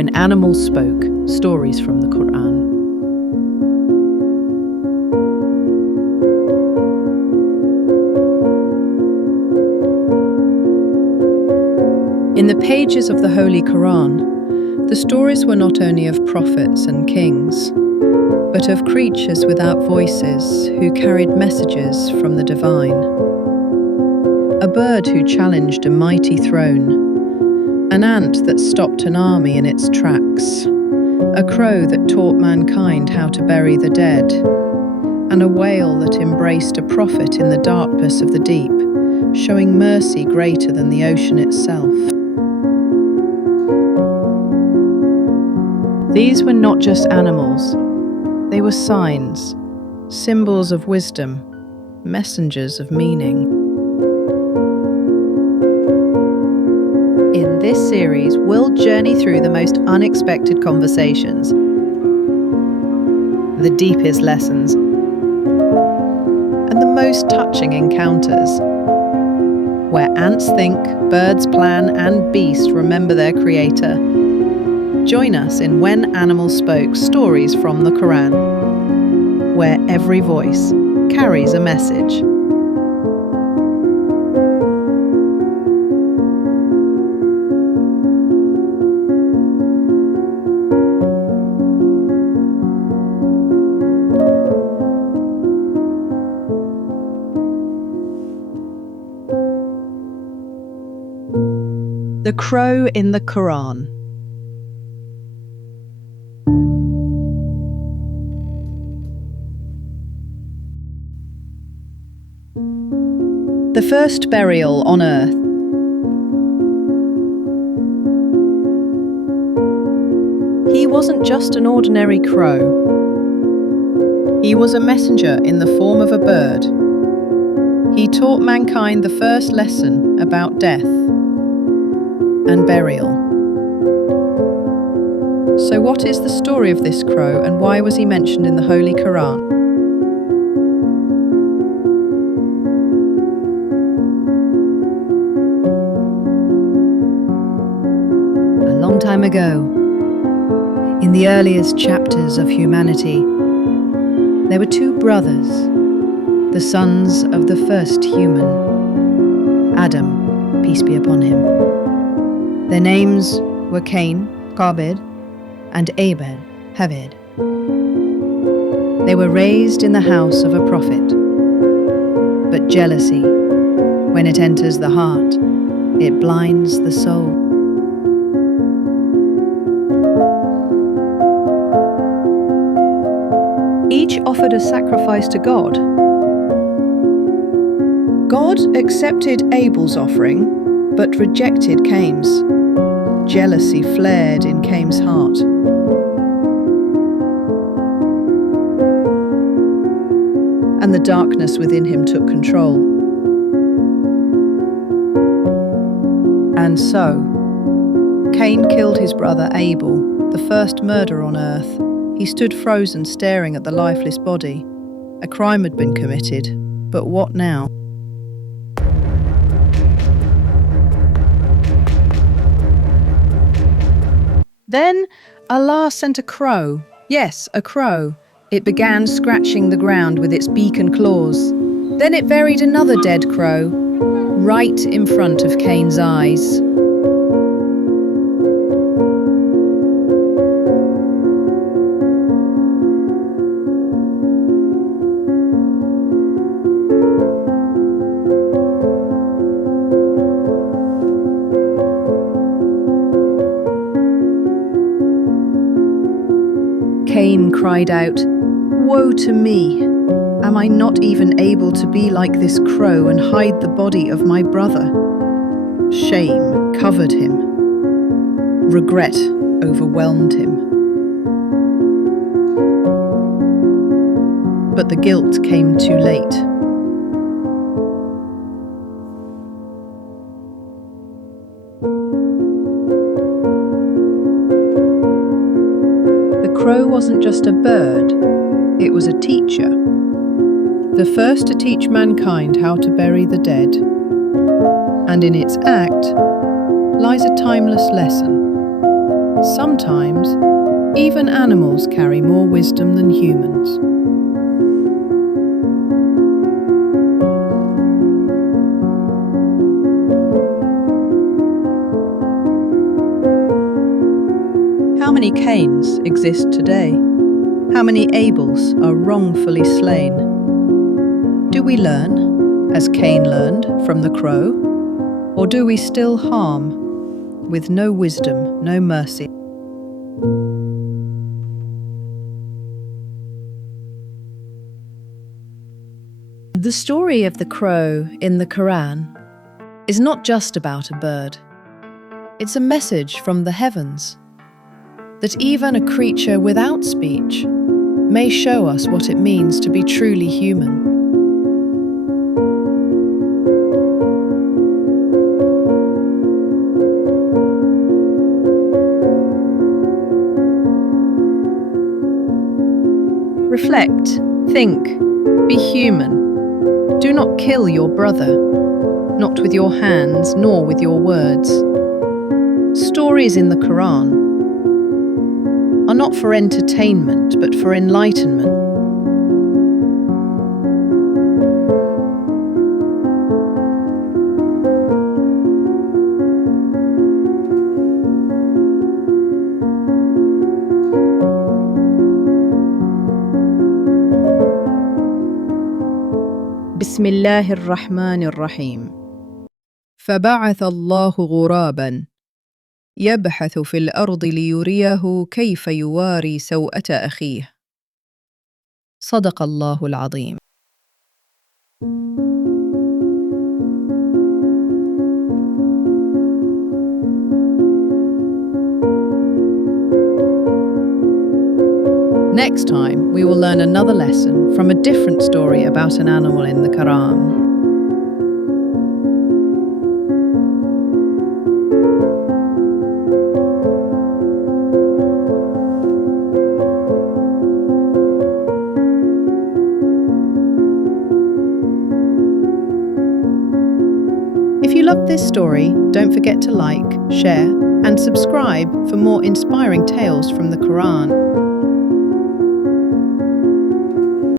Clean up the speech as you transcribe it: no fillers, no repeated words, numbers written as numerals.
When Animals Spoke, Stories from the Qur'an. In the pages of the Holy Quran, the stories were not only of prophets and kings, but of creatures without voices who carried messages from the divine. A bird who challenged a mighty throne, an ant that stopped an army in its tracks, a crow that taught mankind how to bury the dead, and a whale that embraced a prophet in the darkness of the deep, showing mercy greater than the ocean itself. These were not just animals, they were signs, symbols of wisdom, messengers of meaning. In this series, we'll journey through the most unexpected conversations, the deepest lessons, and the most touching encounters, where ants think, birds plan, and beasts remember their creator. Join us in When Animals Spoke, Stories from the Qur'an, where every voice carries a message. The Crow in the Qur'an. The first burial on earth. He wasn't just an ordinary crow. He was a messenger in the form of a bird. He taught mankind the first lesson about death and burial. So what is the story of this crow, and why was he mentioned in the Holy Quran? A long time ago, in the earliest chapters of humanity, there were two brothers, the sons of the first human, Adam, peace be upon him. Their names were Cain, Qabid, and Abel, Havid. They were raised in the house of a prophet. But jealousy, when it enters the heart, it blinds the soul. Each offered a sacrifice to God. God accepted Abel's offering, but rejected Cain's. Jealousy flared in Cain's heart. And the darkness within him took control. And so, Cain killed his brother Abel, the first murder on earth. He stood frozen, staring at the lifeless body. A crime had been committed, but what now? Then Allah sent a crow. Yes, a crow. It began scratching the ground with its beak and claws. Then it buried another dead crow, right in front of Cain's eyes. Cain cried out, "Woe to me! Am I not even able to be like this crow and hide the body of my brother?" Shame covered him. Regret overwhelmed him. But the guilt came too late. The crow wasn't just a bird, it was a teacher. The first to teach mankind how to bury the dead. And in its act lies a timeless lesson. Sometimes, even animals carry more wisdom than humans. How many Cains exist today? How many Abels are wrongfully slain? Do we learn, as Cain learned, from the crow? Or do we still harm, with no wisdom, no mercy? The story of the crow in the Quran is not just about a bird. It's a message from the heavens, that even a creature without speech may show us what it means to be truly human. Reflect, think, be human. Do not kill your brother, not with your hands nor with your words. Stories in the Quran are not for entertainment but for enlightenment. بسم الله الرحمن الرحيم. فبعث الله غرابا يبحث في الأرض ليريه كيف يواري سوءة أخيه. صدق الله العظيم. Next time, we will learn another lesson from a different story about an animal in the Quran. If you love this story, don't forget to like, share, and subscribe for more inspiring tales from the Quran.